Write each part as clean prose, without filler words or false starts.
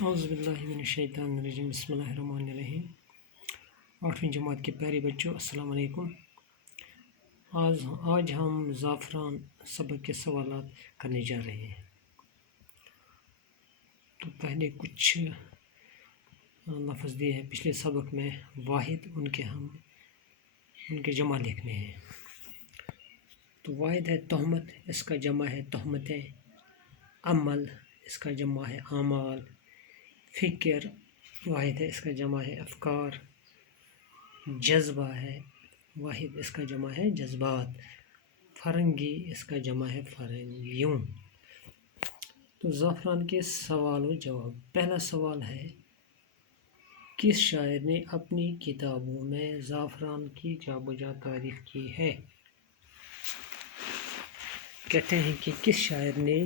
اعوذ باللہ من الشیطان الرجیم بسم اللہ الرحمن الرحیم۔ 8ویں جماعت کے پیارے بچوں، السلام علیکم۔ آج ہم زعفران سبق کے سوالات کرنے جا رہے ہیں۔ تو پہلے کچھ لفظ دیے ہیں پچھلے سبق میں، واحد ان کے جمع لکھنے ہیں۔ تو واحد ہے تہمت، اس کا جمع ہے تہمتیں۔ عمل، اس کا جمع ہے اعمال۔ فکر واحد ہے، اس کا جمع ہے افکار۔ جذبہ ہے واحد، اس کا جمع ہے جذبات۔ فرنگی، اس کا جمع ہے فرنگیوں۔ تو زعفران کے سوال و جواب۔ پہلا سوال ہے، کس شاعر نے اپنی کتابوں میں زعفران کی جا بجا تعریف کی ہے؟ کہتے ہیں کہ کس شاعر نے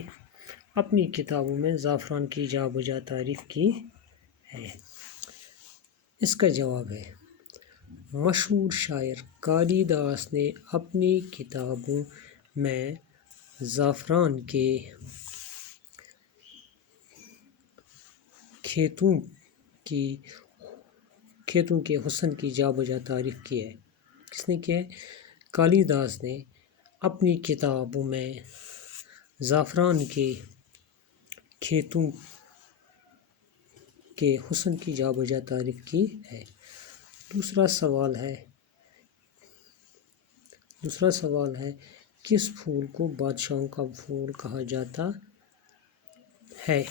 اپنی کتابوں میں زعفران کی جا بجا تعریف کی ہے؟ اس کا جواب ہے، مشہور شاعر کالی داس نے اپنی کتابوں میں زعفران کے کھیتوں کے حسن کی جا بجا تعریف کی ہے۔ کس نے کیا ہے؟ کالی داس نے اپنی کتابوں میں زعفران کے کھیتوں کے حسن کی جا بجا تعریف کی ہے۔ دوسرا سوال ہے، کس پھول کو بادشاہوں کا پھول کہا جاتا ہے؟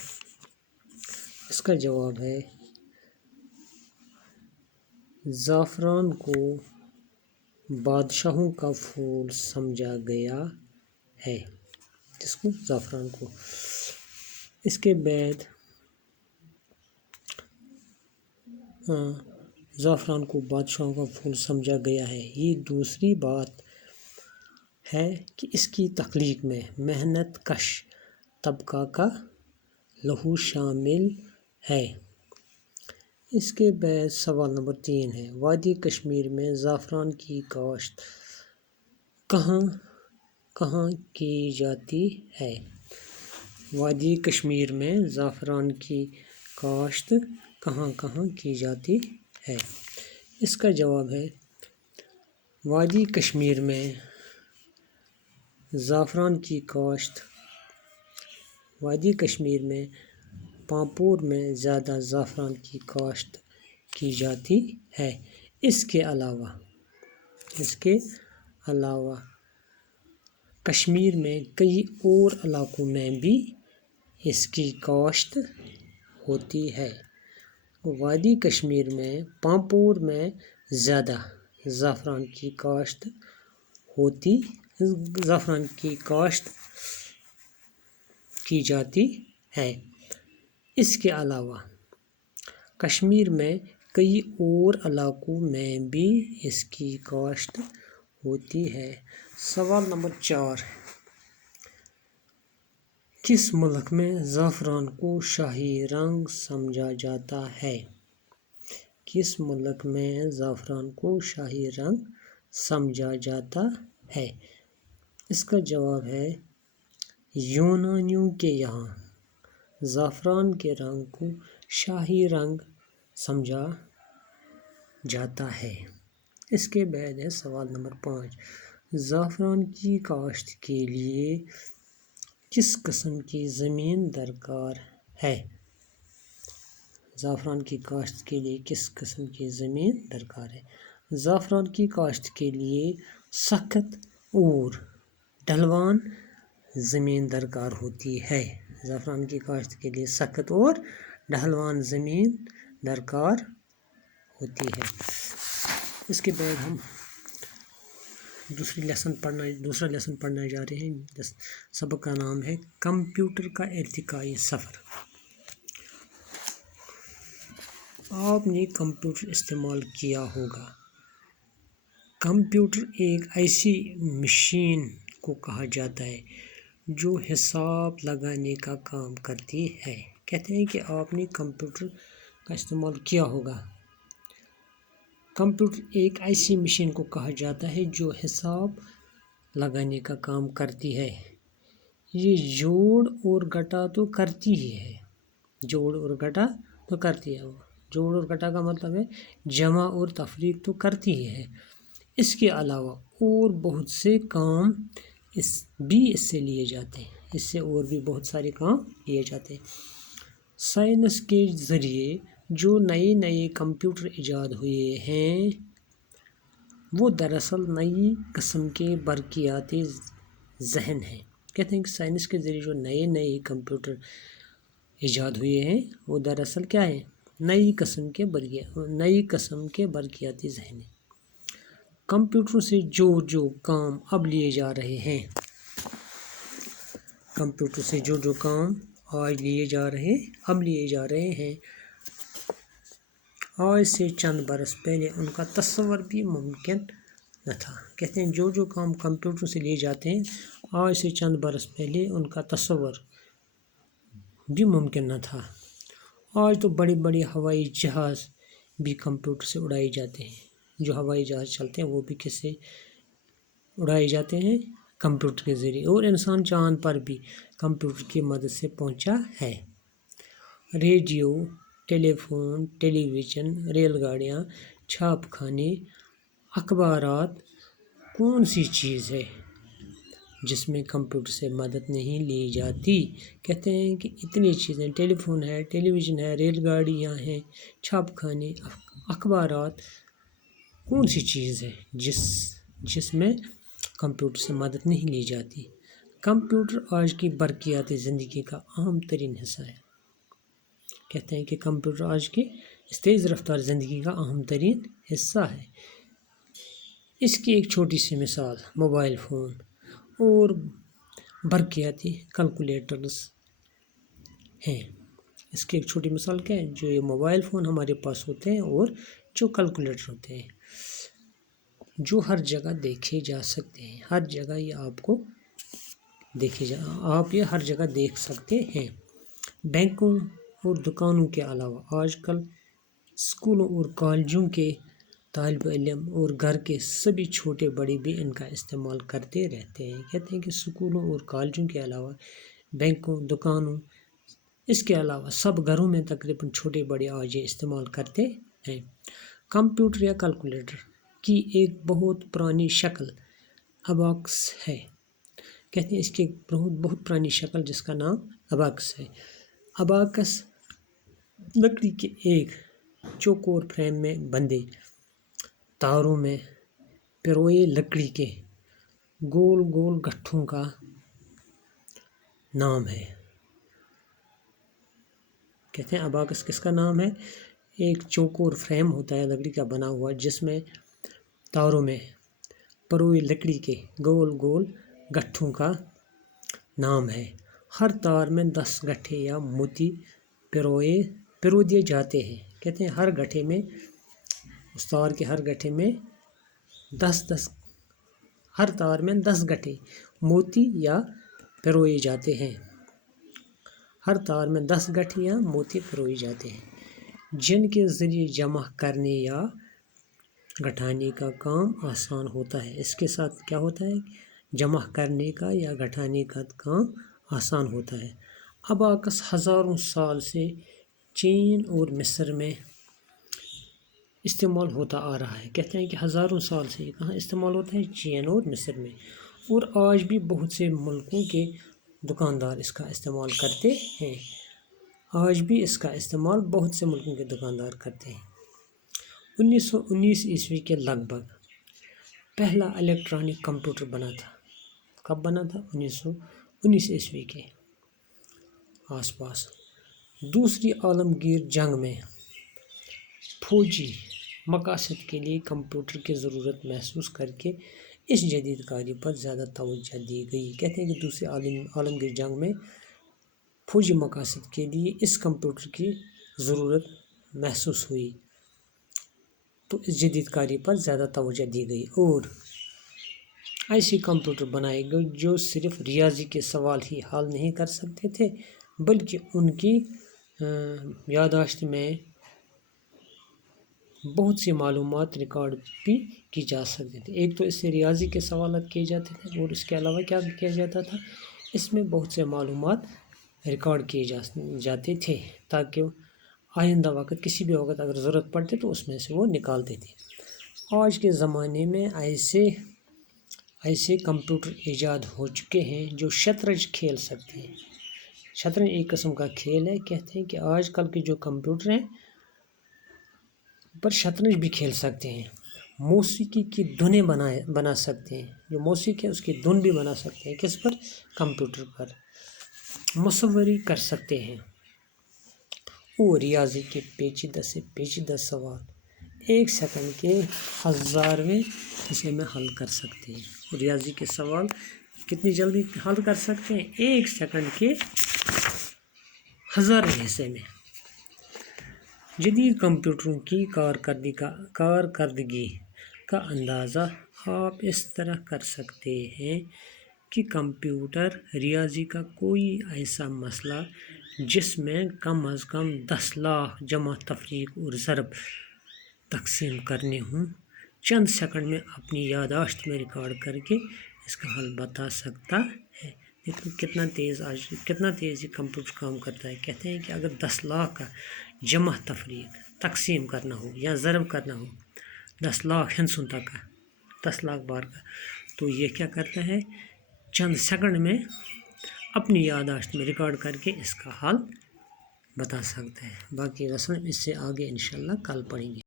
اس کا جواب ہے، زعفران کو بادشاہوں کا پھول سمجھا گیا ہے۔ جس کو زعفران کو۔ اس کے بعد زعفران کو بادشاہوں کا پھول سمجھا گیا ہے، یہ دوسری بات ہے کہ اس کی تخلیق میں محنت کش طبقہ کا لہو شامل ہے۔ اس کے بعد سوال نمبر 3 ہے، وادی کشمیر میں زعفران کی کاشت کہاں کہاں کی جاتی ہے؟ وادی کشمیر میں زعفران کی کاشت کہاں کہاں کی جاتی ہے؟ اس کا جواب ہے، وادی کشمیر میں زعفران کی کاشت وادی کشمیر میں پامپور میں زیادہ زعفران کی کاشت کی جاتی ہے۔ اس کے علاوہ کشمیر میں کئی اور علاقوں میں بھی اس کی کاشت ہوتی ہے۔ وادی کشمیر میں پامپور میں زیادہ زعفران کی کاشت کی جاتی ہے۔ اس کے علاوہ کشمیر میں کئی اور علاقوں میں بھی اس کی کاشت ہوتی ہے۔ سوال نمبر 4، کس ملک میں زعفران کو شاہی رنگ سمجھا جاتا ہے؟ کس ملک میں زعفران کو شاہی رنگ سمجھا جاتا ہے؟ اس کا جواب ہے، یونانیوں کے یہاں زعفران کے رنگ کو شاہی رنگ سمجھا جاتا ہے۔ اس کے بعد ہے سوال نمبر 5، زعفران کی کاشت کے لیے کس قسم کی زمین درکار ہے؟ زعفران کی کاشت کے لیے کس قسم کی زمین درکار ہے؟ زعفران کی کاشت کے لیے سخت اور ڈھلوان زمین درکار ہوتی ہے۔ زعفران کی کاشت کے لیے سخت اور ڈھلوان زمین درکار ہوتی ہے۔ اس کے بعد ہم دوسرا لیسن پڑھنے جا رہے ہیں۔ سبق کا نام ہے کمپیوٹر کا ارتقائی سفر۔ آپ نے کمپیوٹر استعمال کیا ہوگا۔ کمپیوٹر ایک ایسی مشین کو کہا جاتا ہے جو حساب لگانے کا کام کرتی ہے۔ کہتے ہیں کہ آپ نے کمپیوٹر کا استعمال کیا ہوگا۔ کمپیوٹر ایک ایسی مشین کو کہا جاتا ہے جو حساب لگانے کا کام کرتی ہے۔ یہ جوڑ اور گھٹا تو کرتی ہی ہے، जोड़ और घटा तो करती है वो। जोड़ और घटा का मतलब है जमा और तफरीक तो करती ही है। इसके अलावा और बहुत से काम इससे लिए जाते हैं, इससे और भी बहुत सारे काम लिए जाते हैं। साइंस के ज़रिए जो नए नए कंप्यूटर ईजाद हुए हैं वो दरअसल नई किस्म के बरकियाती जहन हैं। कहते हैं कि साइंस के ज़रिए जो नए नए कंप्यूटर ईजाद हुए हैं वो दरअसल क्या है, नई किस्म के बरकियाती जहन है। कंप्यूटर से जो काम अब लिए जा रहे हैं, कंप्यूटर से जो काम आज लिए जा रहे हैं, आज से चंद बरस पहले उनका तस्वर भी मुमकिन न था। कहते हैं जो काम कंप्यूटर से लिए जाते हैं, आज से चंद बरस पहले उनका तस्वर भी मुमकिन न था। आज तो बड़े बड़े हवाई जहाज़ भी कंप्यूटर से उड़ाए जाते हैं। जो हवाई जहाज़ चलते हैं वो भी किससे उड़ाए जाते हैं, कंप्यूटर के ज़रिए। और इंसान चांद पर भी कंप्यूटर की मदद से पहुंचा है। रेडियो, टेलीफोन, टेलीविज़न, रेलगाड़ियाँ, छापखाने, अखबारात, कौन सी चीज़ है जिसमें कंप्यूटर से मदद नहीं ली जाती। कहते हैं कि इतनी चीज़ें, टेलीफोन है, टेलीविज़न है, रेलगाड़ियाँ हैं, छापखाने, अखबारात, कौन सी चीज़ है जिसमें कंप्यूटर से मदद नहीं ली जाती। कंप्यूटर आज की बरकियाती ज़िंदगी का अहम तरीन हिस्सा है। कहते हैं कि कंप्यूटर आज की इस तेज़ रफ्तार ज़िंदगी का अहम तरीन हिस्सा है। इसकी एक छोटी सी मिसाल मोबाइल फ़ोन और बरकियाती कैलकुलेटर्स हैं। इसकी एक छोटी मिसाल क्या है, जो ये मोबाइल फ़ोन हमारे पास होते हैं और जो कैलकुलेटर होते हैं, जो हर जगह देखे जा सकते हैं। हर जगह ये आपको आप ये हर जगह देख सकते हैं। बैंकों और दुकानों के अलावा आजकल स्कूलों और कॉलेजों के तालिब इल्म और घर के सभी छोटे बड़े भी इनका इस्तेमाल करते रहते हैं। कहते हैं कि स्कूलों और कॉलेजों के अलावा बैंकों, दुकानों, इसके अलावा सब घरों में तकरीबन छोटे बड़े आज ये इस्तेमाल करते हैं। कंप्यूटर या कैलकुलेटर की एक बहुत पुरानी शक्ल अबाकस है। कहते हैं इसकी बहुत पुरानी शक्ल जिसका नाम अबाकस है। अबाकस लकड़ी के एक चौकोर फ्रेम में बंधे तारों में पिरोए लकड़ी के गोल गोल गट्ठों का नाम है। कहते हैं अबाकस किसका नाम है, एक चौकोर फ्रेम होता है लकड़ी का बना हुआ जिसमें तारों में पिरोई लकड़ी के गोल गोल गट्ठों का नाम है। हर तार में 10 गट्ठे या मोती पिरो दिए जाते हैं। कहते हैं हर गट्ठे में, उस तार के हर गट्ठे में 10 हर तार में 10 गट्ठे मोती या पिरोए जाते हैं। हर तार में 10 गट्ठे या मोती पिरोए जाते हैं जिनके ज़रिए जमा करने या घटाने का काम आसान होता है। इसके साथ क्या होता है, जमा करने का या घटाने का काम आसान होता है। अबाकस हज़ारों साल से चीन और मिस्र में इस्तेमाल होता आ रहा है। कहते हैं कि हज़ारों साल से कहाँ इस्तेमाल होता है, चीन और मिस्र में। और आज भी बहुत से मुल्कों के दुकानदार इसका इस्तेमाल करते हैं। आज भी इसका इस्तेमाल बहुत से मुल्कों के दुकानदार करते हैं। 1919 ईस्वी के लगभग पहला इलेक्ट्रॉनिक कंप्यूटर बना था। कब बना था, 1919 ईस्वी के आसपास। दूसरी आलमगीर जंग में फौजी मकासद के लिए कंप्यूटर की ज़रूरत महसूस करके इस जदीदकारी पर ज़्यादा तवज्जो दी गई। कहते हैं कि दूसरी आलमगीर जंग में फौजी मकासद के लिए इस कंप्यूटर की ज़रूरत महसूस हुई तो इस जदीदकारी पर ज़्यादा तवज्जो दी गई और ऐसे कंप्यूटर बनाए गए जो सिर्फ रियाजी के सवाल ही हल नहीं कर सकते थे बल्कि उनकी याददाश्त में बहुत सी मालूमात रिकॉर्ड भी की जा सकती थी। एक तो इससे रियाजी के सवाल किए जाते थे और इसके अलावा क्या किया जाता था, इसमें बहुत से मालूमात रिकॉर्ड किए जाते थे تاکہ آئندہ وقت کسی بھی وقت اگر ضرورت پڑتے تو اس میں سے وہ نکالتے تھے۔ آج کے زمانے میں ایسے کمپیوٹر ایجاد ہو چکے ہیں جو شطرنج کھیل سکتے ہیں۔ شطرنج ایک قسم کا کھیل ہے، کہتے ہیں کہ آج کل کے جو کمپیوٹر ہیں پر شطرنج بھی کھیل سکتے ہیں، موسیقی کی دھنیں بنا سکتے ہیں، جو موسیقی ہے اس کی دھن بھی بنا سکتے ہیں، کس پر؟ کمپیوٹر پر، مصوری کر سکتے ہیں، اور ریاضی کے پیچیدہ سے پیچیدہ سوال 1 سیکنڈ کے 1000ویں حصے میں حل کر سکتے ہیں۔ ریاضی کے سوال کتنی جلدی حل کر سکتے ہیں؟ 1 سیکنڈ کے 1000ویں حصے میں۔ جدید کمپیوٹروں کی کارکردگی کا اندازہ آپ اس طرح کر سکتے ہیں کہ کمپیوٹر ریاضی کا کوئی ایسا مسئلہ جس میں کم از کم 10 لاکھ جمع، تفریق اور ضرب تقسیم کرنے ہوں، چند سیکنڈ میں اپنی یادداشت میں ریکارڈ کر کے اس کا حل بتا سکتا ہے۔ دیکھو کتنا تیز یہ کمپیوٹر کام کرتا ہے۔ کہتے ہیں کہ اگر 10 لاکھ کا جمع، تفریق، تقسیم کرنا ہو یا ضرب کرنا ہو 10 لاکھ ہندسوں تک کا، 10 لاکھ بار کا، تو یہ کیا کرتا ہے؟ چند سیکنڈ میں اپنی یادداشت میں ریکارڈ کر کے اس کا حل بتا سکتا ہے۔ باقی رسم اس سے آگے انشاءاللہ کل پڑھیں گے۔